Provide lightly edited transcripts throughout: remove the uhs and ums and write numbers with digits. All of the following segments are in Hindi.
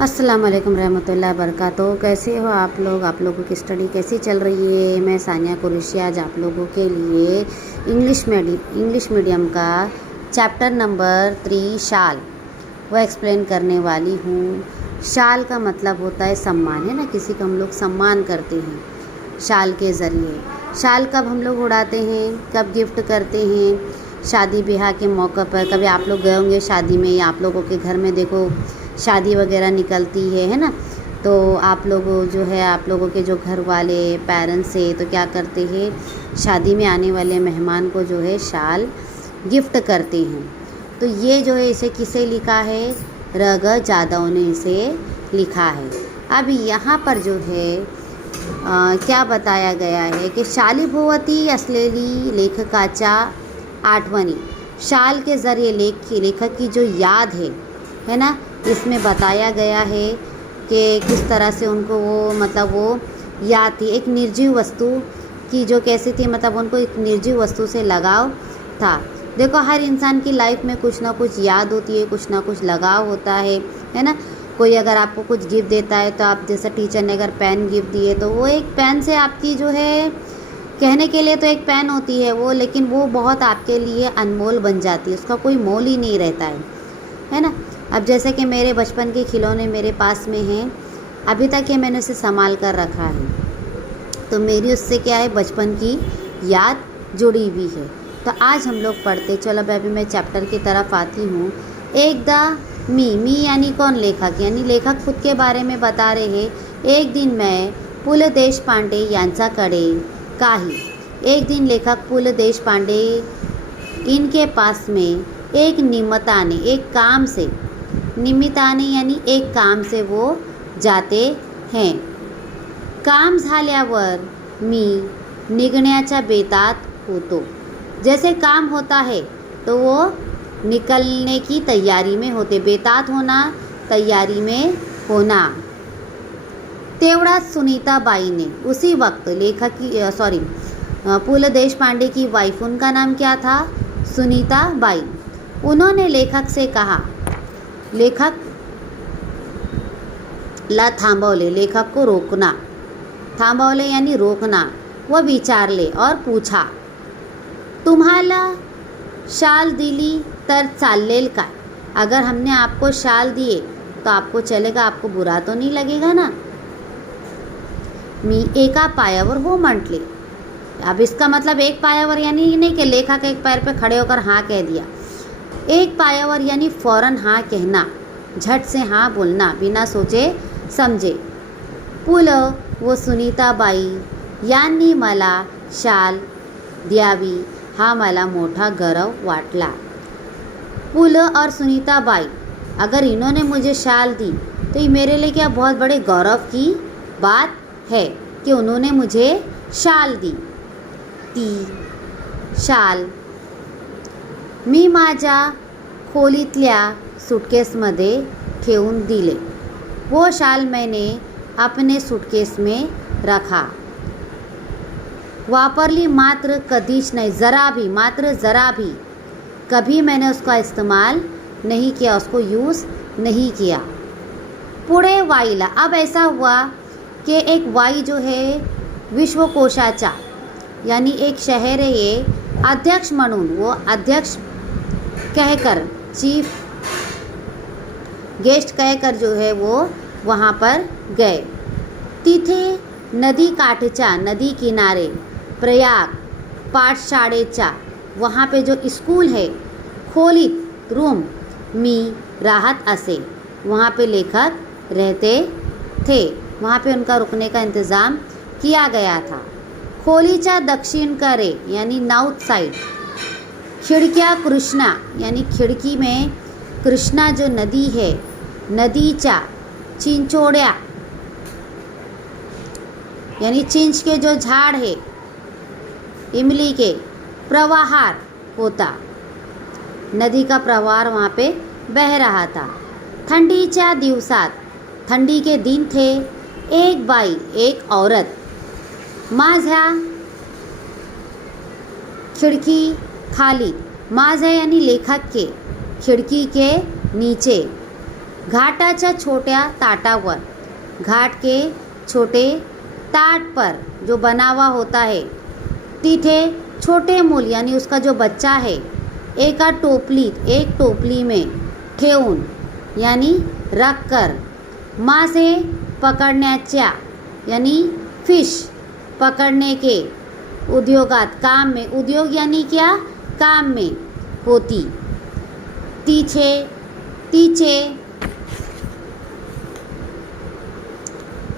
अस्सलाम वालेकुम रहमतुल्लाहि बरकातहू। कैसे हो आप लोगों की स्टडी कैसी चल रही है। मैं सानिया कुरैशी आज आप लोगों के लिए इंग्लिश मीडियम का चैप्टर नंबर 3 शाल वो एक्सप्लेन करने वाली हूँ। शाल का मतलब होता है सम्मान, है ना। किसी को हम लोग सम्मान करते हैं शाल के ज़रिए। शाल कब हम लोग उड़ाते हैं, कब गिफ्ट करते हैं? शादी ब्याह के मौक़े पर। कभी आप लोग गए होंगे शादी में, या आप लोगों के घर में देखो शादी वगैरह निकलती है ना। तो आप लोग जो है, आप लोगों के जो घर वाले पेरेंट्स है तो क्या करते हैं, शादी में आने वाले मेहमान को जो है शाल गिफ्ट करते हैं। तो ये जो है इसे किसे लिखा है, रग जादव ने इसे लिखा है। अब यहाँ पर जो है क्या बताया गया है कि शालिभोवती असलेली लेखकाच्या आठवणी। शाल के ज़रिए लेखक की जो याद है ना, इसमें बताया गया है कि किस तरह से उनको वो याद थी। एक निर्जीव वस्तु की जो कैसी थी, मतलब उनको एक निर्जीव वस्तु से लगाव था। देखो, हर इंसान की लाइफ में कुछ ना कुछ याद होती है, कुछ ना कुछ लगाव होता है ना। कोई अगर आपको कुछ गिफ्ट देता है तो आप, जैसे टीचर ने अगर पेन गिफ्ट दिए तो वो एक पेन से आपकी जो है, कहने के लिए तो एक पेन होती है वो, लेकिन वो बहुत आपके लिए अनमोल बन जाती है, उसका कोई मोल ही नहीं रहता है ना। अब जैसे कि मेरे बचपन के खिलौने मेरे पास में हैं, अभी तक ये मैंने उसे संभाल कर रखा है, तो मेरी उससे क्या है, बचपन की याद जुड़ी हुई है। तो आज हम लोग पढ़ते, चलो अभी मैं चैप्टर की तरफ आती हूँ। एक द मी यानी कौन, लेखक, यानी लेखक खुद के बारे में बता रहे हैं। एक दिन मैं पु ल देशपांडे यांच्याकडे काही। एक दिन लेखक पु ल देशपांडे इनके पास में एक निमित्ताने, एक काम से, निमित्ताने यानी एक काम से वो जाते हैं। काम झाल्यावर मी निघण्याच्या बेतात होतो। जैसे काम होता है तो वो निकलने की तैयारी में होते। बेतात होना, तैयारी में होना। तेवढाच सुनीताबाई ने, उसी वक्त लेखक की पु ल देशपांडे की वाइफ, उनका नाम क्या था, सुनीताबाई। उन्होंने लेखक से कहा, लेखक ला थांबवले, लेखक को रोकना, थांबवले यानी रोकना। वह विचारले और पूछा, तुम्हाला शाल दिली तर चालेल का? अगर हमने आपको शाल दिए तो आपको चलेगा, आपको बुरा तो नहीं लगेगा ना। मी एका पायावर हो म्हटले। अब इसका मतलब एक पायावर यानी नहीं कि लेखक एक पैर पे खड़े होकर हाँ कह दिया। एक पायावर यानी फ़ौरन हाँ कहना, झट से हाँ बोलना, बिना सोचे समझे। पु ल व सुनीताबाई यांनी मला शाल द्यावी हा मला मोठा गौरव वाटला। पु ल और सुनीताबाई, अगर इन्होंने मुझे शाल दी तो ये मेरे लिए क्या बहुत बड़े गौरव की बात है कि उन्होंने मुझे शाल दी। ती शाल मी माझ्या खोलीतल्या सूटकेसमध्ये ठेवून दिले। वो शाल मैंने अपने सूटकेस में रखा। वापरली मात्र कधीच नहीं, ज़रा भी, मात्र ज़रा भी, कभी मैंने उसका इस्तेमाल नहीं किया, उसको यूज़ नहीं किया। पुढे वाईला, अब ऐसा हुआ कि एक वाई जो है विश्वकोशाचा यानी एक शहर है ये, अध्यक्ष म्हणून, वो अध्यक्ष कहकर, चीफ गेस्ट कहकर जो है वो वहाँ पर गए। तिथे नदी काठच्या, नदी किनारे, प्रयाग पाठशाळेच्या, वहाँ पे जो स्कूल है, खोलीत रूम, मी राहत असे, वहाँ पे लेखक रहते थे, वहाँ पे उनका रुकने का इंतज़ाम किया गया था। खोलीच्या दक्षिणेकडे यानी नॉर्थ साइड, खिड़क्या कृष्णा यानी खिड़की में, कृष्णा जो नदी है, नदीच्या चिंचोड्या यानी चिंच के जो झाड़ है, इमली के, प्रवाहार होता, नदी का प्रवाह वहाँ पे बह रहा था। ठंडीच्या दिवसात, ठंडी के दिन थे, एक बाई, एक औरत, माझ्या खिड़की खाली, माझ्या यानी लेखक के, खिड़की के नीचे, घाटाच्या छोट्या ताटावर, घाट के छोटे ताट पर जो बना हुआ होता है, तिथे छोटे मूल यानी उसका जो बच्चा है एक टोपली में ठेवून यानी रखकर, मासे पकडण्याच्या यानी फिश पकड़ने के उद्योगात काम में, उद्योग यानी क्या, काम में होती, तिचे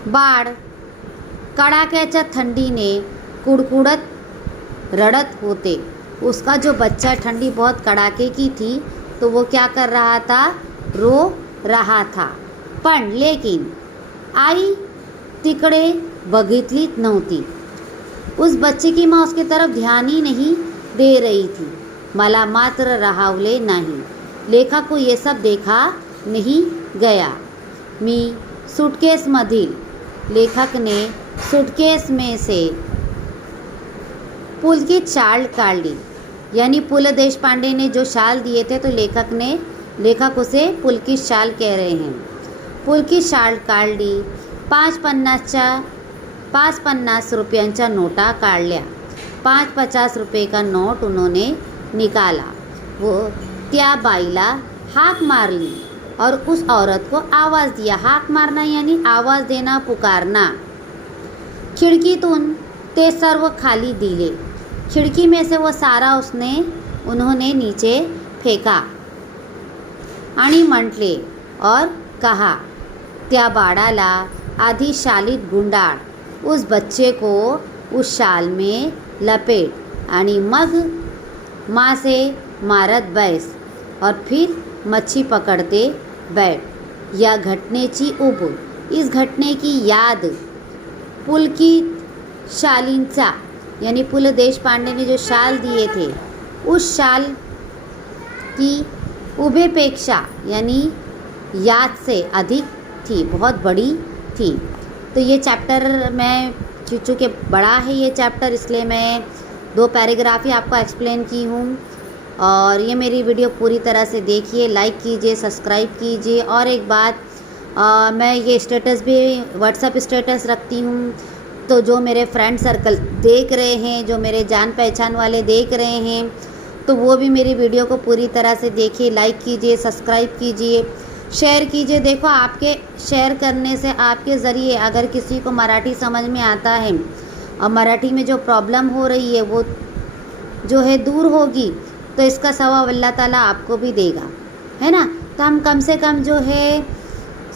बाळ कड़ाक्याच्या थंडीने कुड़कुड़त रड़त होते। उसका जो बच्चा, ठंडी बहुत कड़ाके की थी तो वो क्या कर रहा था, रो रहा था। पण लेकिन आई तिकडे बघितलीच नव्हती। उस बच्चे की माँ उसकी तरफ ध्यान ही नहीं दे रही थी। मला मात्र राहवले नाही। लेखक को ये सब देखा नहीं गया। मी सूटकेसमधील, लेखक ने सूटकेस में से पुलकित शाल काढली, यानी पु. ल. देशपांडे ने जो शाल दिए थे तो लेखक उसे पुलकित शाल कह रहे हैं। पुलकित शाल काढली, 5 रुपयांच्या नोटा काढल्या। 5 रुपये का नोट उन्होंने निकाला। वो त्या बाईला हाक मारली और उस औरत को आवाज़ दिया। हाक मारना यानी आवाज़ देना, पुकारना। खिडकीतून ते सर्व खाली दिले। खिड़की में से वो सारा उन्होंने नीचे फेंका आणि म्हटले और कहा, त्या बाळाला आधी शालीत गुंडाळ, उस बच्चे को उस शाल में लपेट आणि मग मासे मारत बैस और फिर मच्छी पकड़ते बैठ। या घटनेची उब, इस घटने की याद पुलकित शालींचा यानी पु. ल. देशपांडे ने जो शाल दिए थे उस शाल की उभेपेक्षा यानी याद से अधिक थी, बहुत बड़ी थी। तो ये चैप्टर मैं चूँकि बड़ा है ये चैप्टर, इसलिए मैं 2 पैराग्राफ ही आपको एक्सप्लेन की हूँ। और ये मेरी वीडियो पूरी तरह से देखिए, लाइक कीजिए, सब्सक्राइब कीजिए। और एक बात, मैं ये स्टेटस भी व्हाट्सएप स्टेटस रखती हूँ, तो जो मेरे फ्रेंड सर्कल देख रहे हैं, जो मेरे जान पहचान वाले देख रहे हैं, तो वो भी मेरी वीडियो को पूरी तरह से देखिए, लाइक कीजिए, सब्सक्राइब कीजिए, शेयर कीजिए। देखो, आपके शेयर करने से, आपके ज़रिए अगर किसी को मराठी समझ में आता है और मराठी में जो प्रॉब्लम हो रही है वो जो है दूर होगी, तो इसका सवाब अल्लाह ताला आपको भी देगा, है ना। तो हम कम से कम जो है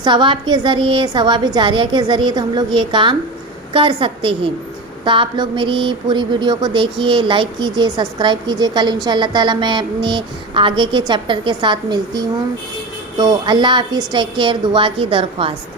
सवाब के ज़रिए, सवाब जारिया के ज़रिए तो हम लोग ये काम कर सकते हैं। तो आप लोग मेरी पूरी वीडियो को देखिए, लाइक कीजिए, सब्सक्राइब कीजिए। कल इंशाअल्लाह ताला मैं अपने आगे के चैप्टर के साथ मिलती हूँ। तो अल्लाह हाफिज़, टेक केयर, दुआ की दरख्वास्त।